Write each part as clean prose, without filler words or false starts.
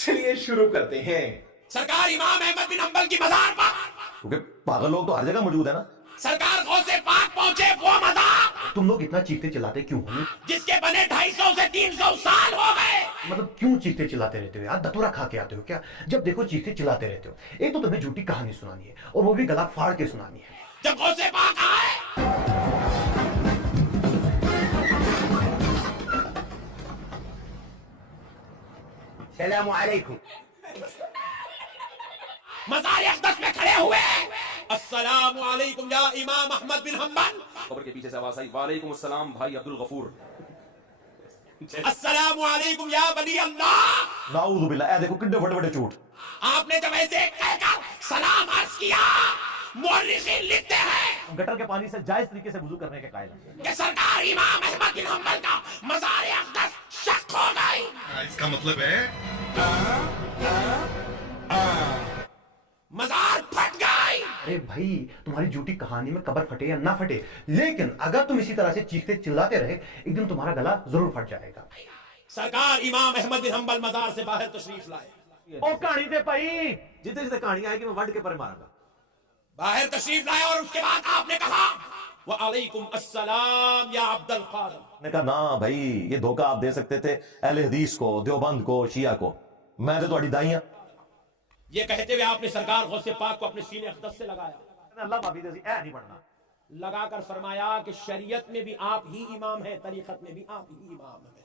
चलिए शुरू करते हैं। सरकार इमाम अहमद बिन हम्बल की मजार पर, क्योंकि पागल लोग तो हर जगह मौजूद है ना। सरकार गौसे पाक पहुंचे वो मजार तुम लोग इतना चीखते चिल्लाते क्यों हो? जिसके बने 250 से 300 साल हो गए। मतलब क्यों चीखते चिल्लाते रहते हो यार? दतूरा खा के आते हो क्या? जब देखो चीखते चिल्लाते रहते हो। एक तो तुम्हें झूठी कहानी सुनानी है और वो भी गला फाड़ के सुनानी है। जब गौसे पाक आए सलामु अलैकुम। मजार अक़दस में खड़े हुए, अस्सलामु अलैकुम या इमाम अहमद बिन हम्बल। कब्र के पीछे से आवाज आई, वालेकुम अस्सलाम भाई अब्दुल गफूर। अस्सलामु अलैकुम या वली अल्लाह। नाऊज़ु बिल्लाह। ए देखो कितने बड़े बड़े झूठ। आपने जब ऐसे कहकर सलाम अर्ज किया, मुअर्रिखीन लिखते हैं गटर के पानी से जायज तरीके से वुजू करने के कायल हैं कि सरकार इमाम अहमद बिन हम्बल का मजार अक़दस शक हो गई। इसका मतलब है मजार फट गई। अरे भाई, तुम्हारी झूठी कहानी में कब्र फटे या ना फटे, लेकिन अगर तुम इसी तरह से चीखते चिल्लाते रहे, एक दिन तुम्हारा गला जरूर फट जाएगा। सरकार इमाम अहमद बिन हम्बल मजार से बाहर तशरीफ लाए। ओ कहानी दे भाई, जितने जितने कहानी आएगी मैं वड के पर मारूंगा। बाहर तशरीफ लाए और उसके बाद आपने कहा वालेकुम अस्सलाम या अब्दुल कादिर। ने कहा ना भाई, ये धोखा आप दे सकते थे अहले हदीस को, देवबंद को, शिया को। मैं तो तुम्हारी दाइयां। ये कहते हुए आपने सरकार गौसे पाक को अपने सीने अक़दस से लगाया। अल्लाह माफी दे, ऐ नहीं पढ़ना। लगाकर फरमाया कि शरीयत में भी आप ही इमाम है, तरीक़त में भी आप ही इमाम है।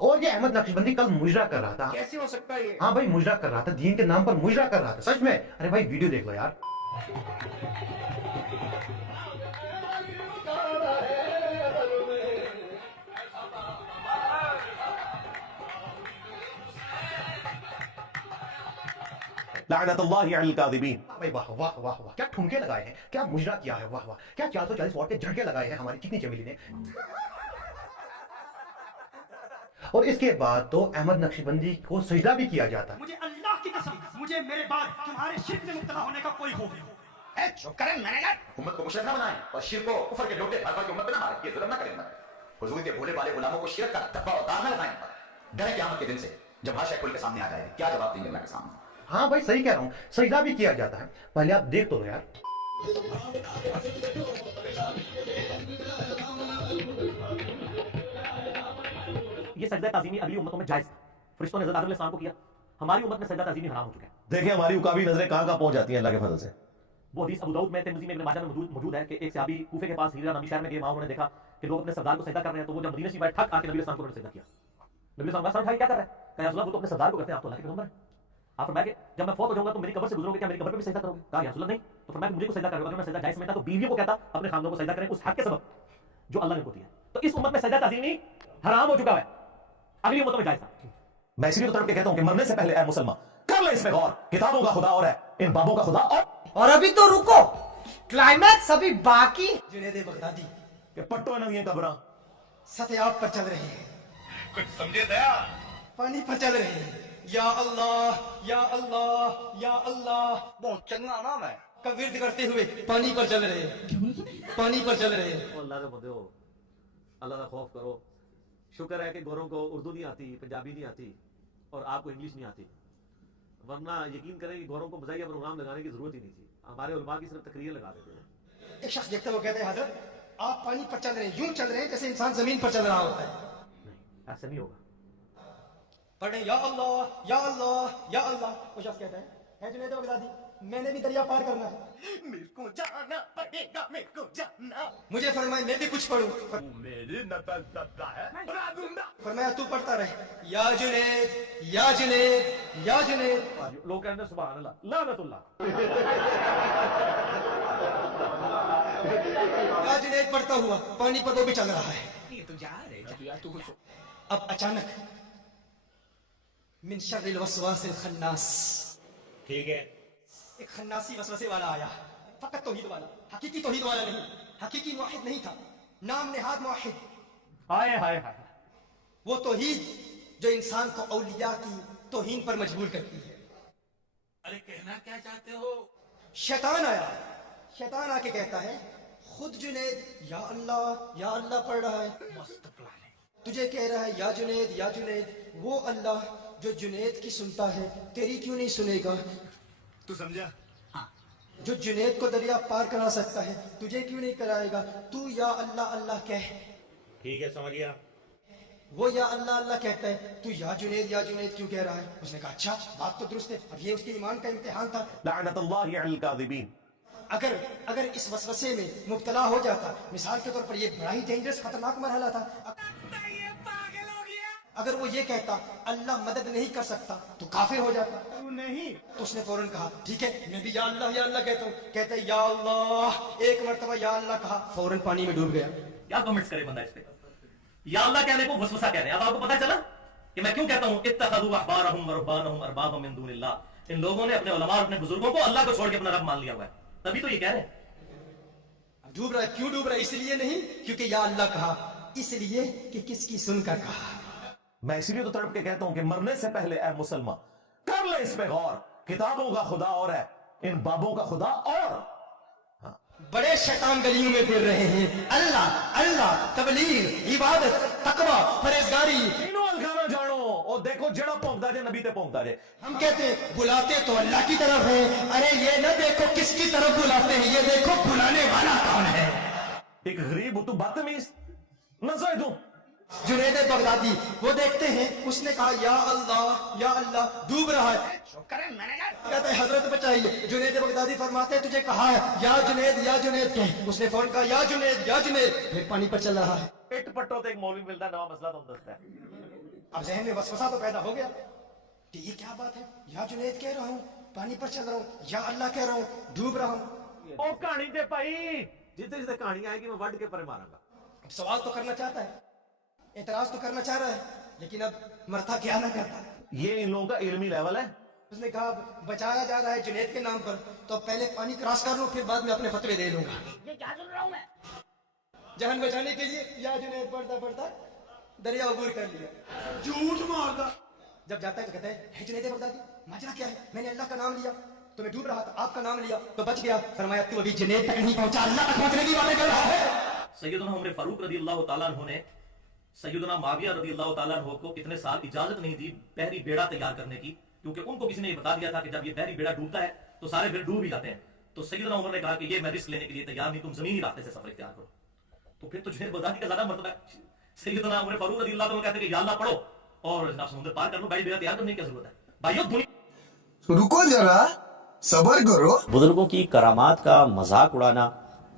और ये अहमद नक्शबंदी कल मुजरा कर रहा था। कैसे हो सकता है ये? हाँ भाई, मुजरा कर रहा था, दीन के नाम पर मुजरा कर रहा था, सच में। अरे भाई वीडियो देख लो यार। लानतुल्लाहि अलल काज़िबीन। भाई वाह वाह वाह वाह, क्या ठुमके लगाए हैं, क्या मुजरा किया है, वाह वाह, क्या 440 वॉट के झटके लगाए हैं हमारी चिकनी चमेली ने। और इसके बाद तो अहमद नक्शबंदी को सजदा भी किया जाता है। मुझे अल्लाह की कसम, मुझे मेरे बाद तुम्हारे शिर्क में मुब्तला होने का कोई खौफ नहीं। चुप करें मैनेजर। उम्मत को मुशरिक न बनाएं और शिर्क को कुफर के लोटे भर भर के उम्मत पे न मारें। ये जुल्म न करें। हुजूर के भोले भाले गुलामों को शिर्क का धब्बा और दाग न लगाएं। डरे क़यामत के दिन से, जब हाशिया खुल के सामने आ जाएगी, क्या जवाब देंगे अल्लाह के सामने? हाँ भाई सही कह रहा हूँ, सजदा भी किया जाता है। पहले आप देख तो लो यार। ये सजदा ताज़ीमी अगली उम्मतों में जायज था। फरिश्तों ने हज़रत आदम अलैहिस्सलाम को किया, हमारी उम्मत में सजदा ताज़ीमी हराम हो चुका है। देखिए हमारी उकाबी नजरें कहाँ पहुंच जाती हैं अल्लाह के फजल से। वो हदीस अबू दाऊद में, तिर्मिज़ी में, इब्न माजा में मौजूद है कि एक सहाबी कूफे के पास हीरा नामी शहर में गए, वहां उन्होंने देखा कि लोग अपने सरदार को सजदा कर रहे हैं। तो वो जब मदीना शरीफ आए, ठक आके नबी अलैहिस्सलाम को उन्होंने सजदा किया। नबी अलैहिस्सलाम ने भाई क्या कर रहा है? कहा या रसूल अल्लाह, वो तो अपने सरदार को करते हैं, आप तो अल्लाह के पैगंबर हैं। आप फरमाया कि जब मैं फौत हो जाऊंगा तो मेरी कब्र से गुजरोगे, क्या मेरी कब्र पे भी सजदा करोगे? कहा या रसूल अल्लाह नहीं। तो फरमाया कि मुझे को सजदा करोगे। अगर मैं सजदा जायज़ समझता तो बीवियों को कहता अपने खानदानों को सजदा करें उस हक के सबब जो अल्लाह ने उनको दिया। तो इस उम्मत में सजदा ताज़ीमी हराम हो चुका है, अगली उम्मतों में जायज़ था। मैं इसलिए तो तड़प के कहता हूं कि मरने से पहले ऐ मुसलमान कर ले इसमें गौर। किताबों का खुदा और है, इन बाबों का खुदा और अभी तो रुको, क्लाइमैक्स अभी बाकी। जुनैद बगदादी के पट्टो नवी कब्रा सत्याग पर चल रहे हैं, कुछ समझे दया? पानी पर चल रहे हैं। या अल्लाह या अल्लाह या अल्लाह, बहुत चंगा नाम है। का विर्द करते हुए पानी पर चल रहे हैं, पानी पर चल रहे हैं। अल्लाह के बंदे हो, अल्लाह का खौफ करो। शुक्र है कि गोरों को उर्दू नहीं आती, पंजाबी नहीं आती और आपको इंग्लिश नहीं आती, वरना यकीन करें कि गोरों को मज़ाहिया प्रोग्राम लगाने की जरूरत ही नहीं थी। हमारे उलमा की सिर्फ तकरीर लगा देते हैं। एक शख्स देखता हुआ कहता है हजरत आप पानी पर चल रहे हैं, यूं चल रहे हैं जैसे इंसान जमीन पर चल रहा होता है। नहीं, ऐसा नहीं होगा। पढ़े या अल्लाह या अल्लाह या अल्लाह। वो शख्स कहता है जुनैद बगदादी, मैंने भी दरिया पार करना है, मेरे को जाना पड़ेगा, मेरे को जाना। मुझे फरमाए मैं भी कुछ पढ़ूं। मेरी नकल करता है, बना दूंगा। फरमाया तू पढ़ता रहे, या जुनैद या जुनैद या जुनैद। लोग कहते हैं सुभान अल्लाह, लानतुल्लाह। या जुनैद पढ़ता हुआ पानी पर वो भी चल रहा है। ये तो जा रहे। अब अचानक मिन शर्रिल वस्वासिल खन्नास, ठीक है, एक खन्नासी वसवसे वाला आया। फकत तौहीद वाला, हकीकी तौहीद वाला नहीं, हकीकी मुवाहिद नहीं था, नाम नेहाद मुवाहिद। हाय हाय हाय, वो तौहीद जो इंसान को औलिया की तौहीन पर मजबूर करती है। अरे कहना क्या चाहते हो? शैतान आया, शैतान आके कहता है खुद जुनैद या अल्लाह पढ़ रहा है, मस्त प्लान है। तुझे कह रहा है या जुनैद, वो अल्लाह जो जुनेद की सुनता है तेरी क्यों नहीं सुनेगा? तू समझा? जो जुनेद को दरिया पार करा सकता है तुझे क्यों नहीं कराएगा? तू या अल्लाह अल्लाह कह। ठीक है, समझ गया। वो या अल्लाह अल्लाह कहता है, तू या जुनेद क्यों कह रहा है? उसने कहा अच्छा बात तो दुरुस्त है। अब ये उसके ईमान का इम्तिहान था। लअनतुल्लाहि अलल काज़िबीन। अगर इस वसवसे में मुब्तला हो जाता, मिसाल के तौर पर ये बड़ा ही डेंजरस खतरनाक मरहला था, अगर वो ये कहता अल्लाह मदद नहीं कर सकता तो काफिर हो जाता। तू नहीं। तो उसने फौरन कहा ठीक है मैं भी या अल्लाह कहता हूँ। कहते या अल्लाह, एक मर्तबा या अल्लाह कहा, फौरन पानी में डूब गया। क्या कमेंट्स करे बंदा इस पे? या अल्लाह कहने को वसवसा कह रहे हैं। अब आपको पता चला कि मैं क्यों कहता हूँ इत्तखज़ू अहबारहुम व रुहबानहुम अरबाबम मिन दूनिल्लाह। इन लोगों ने अपने उलमा और अपने बुजुर्गों को अल्लाह को छोड़ के अपना रब मान लिया हुआ है, तभी तो ये कह रहे हैं। डूब रहा है, क्यों डूब रहा है? इसलिए नहीं क्योंकि या अल्लाह कहा, इसलिए कि किसकी सुनकर कहा। मैं इसीलिए तो तड़प के कहता हूं कि मरने से पहले ऐ मुसलमान कर ले इस पे गौर। किताबों का खुदा और है, इन बाबों का खुदा और। बड़े शैतान गलियों में फिर रहे हैं। अल्लाह अल्लाह, तबलीग, इबादत, तकवा, परहेजगारी, तीनों अलगाना जानो और देखो जड़ा पहुंचता जे नबी ते पहुंचता जे। हम कहते हैं बुलाते तो अल्लाह की तरफ है। अरे ये न देखो किसकी तरफ बुलाते हैं, ये देखो बुलाने वाला कौन है। एक गरीब हो तू बदतमीज नजर दूं। जुनैद बगदादी वो देखते हैं, उसने कहा या अल्लाह डूब रहा है। कहते हैं हजरत बचाइए। जुनैद बगदादी फरमाते हैं तुझे कहा है या जुनैद कह। उसने फौरन कहा या जुनैद, फिर पानी पर चल रहा है। पेट पट्टो तो एक मौलवी मिलता है, नवा मसला तुम दसता है। अब जहन में वसवसा तो पैदा हो गया कि ये क्या बात है, या जुनैद कह रहा हूँ, पानी पर चल रहा हूँ, या अल्लाह कह रहा हूँ, डूब रहा हूँ। ओ कहानी दे भाई, जितने जितने कहानी आएगी मैं वट के परे मारूंगा। सवाल तो करना चाहता है, एतराज तो करना चाह रहा है, लेकिन अब मरता क्या ना करता। ये इन लोगों का इल्मी लेवल है। उसने कहा बचाया जा रहा है जुनैद के नाम पर, तो पहले पानी क्रॉस कर लूं, फिर बाद में अपने फतवे दे लूंगा। ये क्या सुन रहा हूँ मैं? जान बचाने के लिए या जुनैद पढ़ता दरिया अबूर कर लिया। झूठ मारदा। जब जाता है तो कहता है जुनैद बगदादी माजरा क्या है? मैंने अल्लाह का नाम लिया तो मैं डूब रहा था, आपका नाम लिया तो बच गया। फरमाया तू अभी जुनैद तक नहीं पहुंचा, अल्लाह तक पहुंचने की बातें कर रहा है। सैयदना उमर फारूक रज़ी अल्लाह तआला अन्हु ने सैयदना माविया रज़ी अल्लाह तआला अन्हु को कितने साल इजाजत नहीं दी बहरी बेड़ा तैयार करने की, क्योंकि उनको किसी ने ये बता दिया था कि जब ये बहरी बेड़ा डूबता है तो सारे फिर डूब ही जाते हैं। तो सैयदना उमर ने कहा कि ये मैं रिस्क लेने के लिए तैयार नहीं, तुम जमीनी रास्ते से सफर इख्तियार करो। तो फिर तो जुनैद बगदादी का ज्यादा मर्तबा है। सैयदना उमर फारूक रज़ी अल्लाह तआला कहते हैं कि या अल्लाह पढ़ो और जनाब समुद्र पार कर लो, बहरी बेड़ा तैयार करने की क्या जरूरत है भाइयों। दुनिया रुको जरा, सबर करो। बुजुर्गों की करामात का मजाक उड़ाना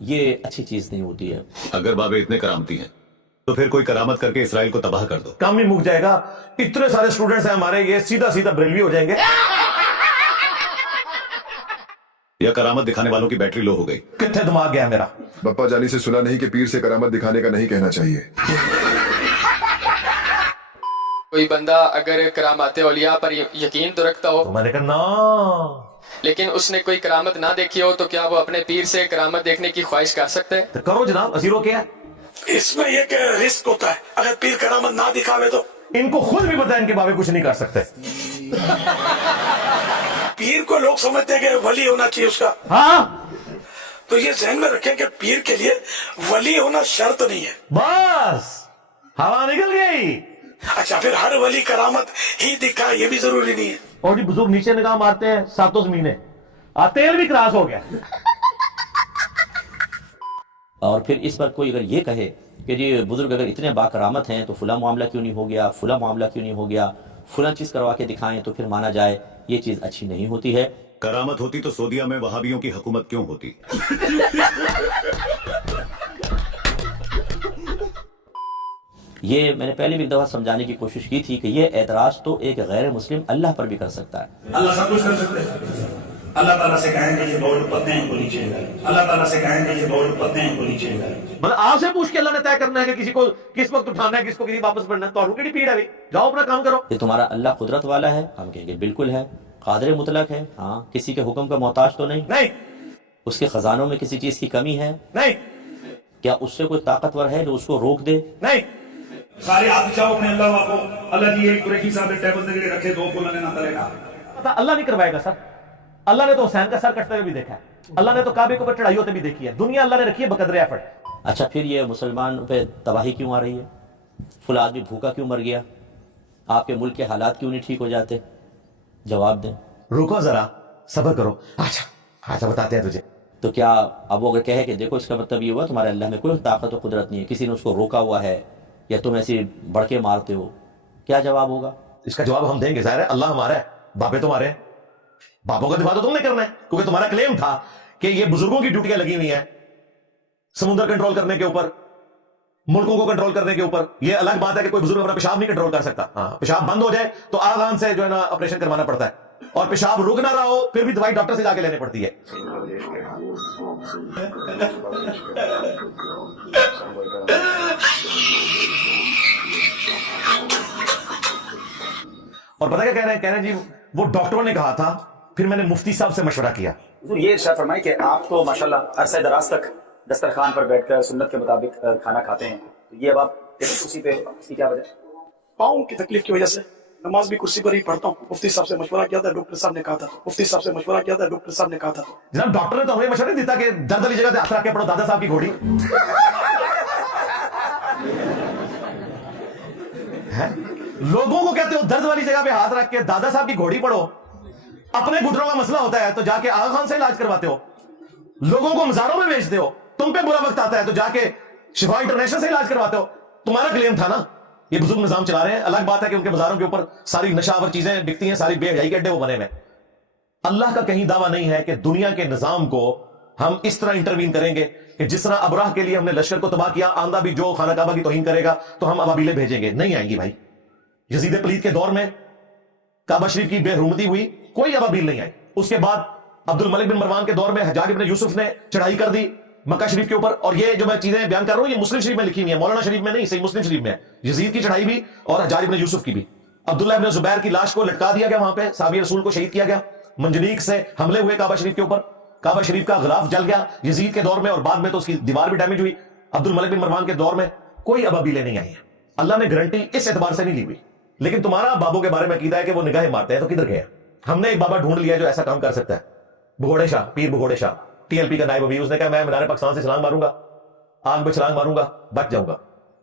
ये अच्छी चीज नहीं होती है। अगर बाबे इतने करामती हैं तो फिर कोई करामत करके इसराइल को तबाह कर दो। काम ही मुक जाएगा। इतने सारे स्टूडेंट्स हैं हमारे, ये सीधा सीधा बरेलवी हो जाएंगे। या करामत दिखाने वालों की बैटरी लो हो गई। कितने दिमाग गया मेरा। बप्पा जानी से सुना नहीं कि पीर से करामत दिखाने का नहीं कहना चाहिए। कोई बंदा अगर करामात औलिया पर यकीन तो रखता हो, तो मैंने कहा ना, लेकिन उसने कोई करामत ना देखी हो, तो क्या वो अपने पीर से करामत देखने की ख्वाहिश कर सकते हैं? तो करो जनाब, अजीरो क्या है इसमें ये क्या रिस्क होता है? अगर पीर करामत ना दिखावे तो इनको खुद भी पता है इनके बाबे कुछ नहीं कर सकते। पीर को लोग समझते हैं कि वली होना चाहिए उसका। हाँ, तो ये ध्यान में रखें कि पीर के लिए वली होना शर्त नहीं है। बस हवा निकल गई। अच्छा, फिर हर वली करामत ही दिखाए ये भी जरूरी नहीं है। और जी बुजुर्ग नीचे निगाह मारते हैं सातों जमीने, तेल भी क्रॉस हो गया। और फिर इस पर कोई अगर ये कहे कि जी बुजुर्ग अगर इतने बाकरामत हैं तो फुला मामला क्यों नहीं हो गया, फुला मामला क्यों नहीं हो गया, फुला चीज करवा के दिखाएं तो फिर माना जाए, ये चीज अच्छी नहीं होती है। करामत होती तो सऊदीया में वहाबियों की हुकूमत क्यों होती? ये मैंने पहले भी एक दफा समझाने की कोशिश की थी कि ये एतराज तो एक गैर मुस्लिम अल्लाह पर भी कर सकता है। अल्लाह सब कुछ कर सकते हैं। अल्लाह ताला से कहें कि ये दौड़ पत्ते हैं को नीचे करें। अल्लाह ताला से कहें कि ये दौड़ पत्ते हैं को नीचे करें। मतलब आपसे पूछ के अल्लाह ने तय करना है कि किसी को किस वक्त उठाना है, किसको किसी वापस बढ़ना है। तो रुकी पीड़ है भाई, जाओ अपना काम करो। कि तुम्हारा अल्लाह कुदरत वाला है, हम कहेंगे बिल्कुल है। कादिर मुतलक है, हाँ, किसी के हुक्म का मोहताज तो नहीं। उसके खजानों में किसी चीज की कमी है? नहीं। क्या उससे कोई ताकतवर है जो उसको रोक दे? नहीं। सारे हाथ चाहो अपने अल्लाह को, अल्लाह जी एक कुरैशी साहब ने टेबल के रखे, दो फुलाने ना करेगा। पता अल्लाह नहीं करवाएगा सर। अल्लाह ने तो हुसैन का सर कटते हुए भी देखा है, अल्लाह ने तो काबे के ऊपर चढ़ाई होते भी देखी है। दुनिया अल्लाह ने रखी है बकदरे एफर्ट। अच्छा, फिर ये मुसलमान पे तबाही क्यों आ रही है? फुला आदमी भूखा क्यों मर गया? آپ کے ملک کے حالات کیوں نہیں ٹھیک ہو جاتے؟ جواب دیں. رکو ذرا صبر کرو. اچھا بتاتے ہیں تجھے. تو کیا اب وہ اگر کہے کہ دیکھو اس کا مطلب یہ ہوا تمہارے اللہ میں کوئی طاقت و قدرت نہیں ہے, کسی نے اس کو روکا ہوا ہے, یا تم ایسی بڑھ کے مارتے ہو, کیا جواب ہوگا؟ اس کا جواب ہم دیں گے. ظاہر ہے اللہ ہمارا ہے, باپے تمہارے ہیں. باپوں کا دفاع تو تم نے کرنا ہے, کیونکہ تمہارا کلیم تھا کہ یہ بزرگوں کی ڈیوٹیاں لگی ہوئی ہیں سمندر کنٹرول کرنے کے اوپر, ملکوں کو کنٹرول کرنے کے اوپر. یہ الگ بات ہے کہ کوئی بزرگ اپنا پیشاب نہیں کنٹرول کر سکتا. ہاں, پیشاب بند ہو جائے تو آغان سے جو ہے نا آپریشن کروانا پڑتا ہے, اور پیشاب رک نہ رہا ہو پھر بھی دوائی ڈاکٹر سے جا کے لینے پڑتی ہے. اور پتہ کیا کہہ رہے ہیں جی وہ ڈاکٹروں نے کہا تھا, پھر میں نے مفتی صاحب سے مشورہ کیا. یہ ارشاد فرمائے کہ آپ تو ماشاءاللہ عرصہ دراز تک دسترخوان پر بیٹھ کر سنت کے مطابق کھانا کھاتے ہیں, تو یہ اب آپ کرسی پہ, اس کی کیا وجہ؟ پاؤں کی تکلیف کی وجہ سے نماز بھی کرسی پر ہی پڑھتا ہوں. مفتی صاحب سے مشورہ کیا تھا, ڈاکٹر صاحب نے کہا تھا. مفتی صاحب سے مشورہ کیا تھا, ڈاکٹر صاحب نے کہا تھا. جناب ڈاکٹر نے تو ہمیں مشورہ نہیں دیتا کہ درد والی جگہ سے ہاتھ رکھ کے پڑھو دادا صاحب کی گھوڑی. لوگوں کو کہتے ہو درد والی جگہ پہ ہاتھ رکھ کے دادا صاحب کی گھوڑی پڑھو, اپنے گھٹنوں کا مسئلہ ہوتا ہے تو جا کے آغا خان سے علاج کرواتے ہو, لوگوں کو مزاروں میں بھیجتے ہو, تم پہ برا وقت آتا ہے تو جا کے شفا انٹرنیشنل سے علاج کرواتے ہو. تمہارا کلیم تھا نا یہ بزرگ نظام چلا رہے ہیں. الگ بات ہے کہ ان کے مزاروں کے اوپر ساری نشاور چیزیں بکتی ہیں, ساری بے حیائی کے اڈے وہ بنے ہوئے. اللہ کا کہیں دعویٰ نہیں ہے کہ دنیا کے نظام کو ہم اس طرح انٹروین کریں گے کہ جس طرح ابراہ کے لیے ہم نے لشکر کو تباہ کیا, آندہ بھی جو خانہ کعبہ کی توہین کرے گا تو ہم ابابیلیں بھیجیں گے. نہیں آئیں گی بھائی. یزید پلید کے دور میں کعبہ شریف کی بے حرمتی ہوئی, کوئی ابابیل نہیں آئی. اس کے بعد عبد الملک بن مروان کے دور میں حجاج ابن یوسف نے چڑھائی کر دی مکہ شریف کے اوپر. اور یہ جو میں چیزیں بیان کر رہا ہوں یہ مسلم شریف میں لکھی ہوئی ہیں, مولانا شریف میں نہیں, صحیح مسلم شریف میں ہے. یزید کی چڑھائی بھی اور حجاج ابن یوسف کی بھی. عبداللہ ابن زبیر کی لاش کو لٹکا دیا گیا, وہاں پہ صحابی رسول کو شہید کیا گیا. منجنیق سے حملے ہوئے کعبہ شریف کے اوپر, کعبہ شریف کا غلاف جل گیا یزید کے دور میں, اور بعد میں تو اس کی دیوار بھی ڈیمیج ہوئی. عبد الملک بن مروان کے دور میں کوئی ابابیلیں نہیں آئی ہیں. اللہ نے گارنٹی اس اعتبار سے نہیں لی ہوئی. لیکن تمہارا بابوں کے بارے میں عقیدہ ہے کہ وہ نگاہیں مارتے ہیں, تو کدھر گئے؟ ہم نے ایک بابا ڈھونڈ لیا جو ایسا کام کر سکتا ہے, بھگوڑے شاہ, پیر بھگوڑے شاہ, TLP کا نائب ابھی. اس نے کہا میں مینار پاکستان سے چھلانگ ماروں گا, آگ پہ چھلانگ ماروں گا, بچ جاؤں گا.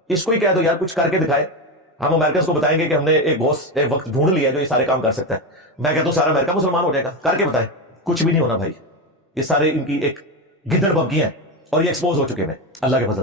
اس کو ہی کہہ دو یار کچھ کر کے دکھائے. ہم امریکنز کو بتائیں گے کہ ہم نے ایک گھوست ایک وقت ڈھونڈ لیا جو یہ سارے کام کر سکتا ہے. میں کہتا ہوں سارا امریکہ مسلمان ہو جائے گا, کر کے بتائیں. کچھ بھی نہیں ہونا بھائی. یہ سارے ان کی ایک گدڑ بگیاں ہیں اور یہ ایکسپوز ہو چکے ہیں اللہ کے فضل.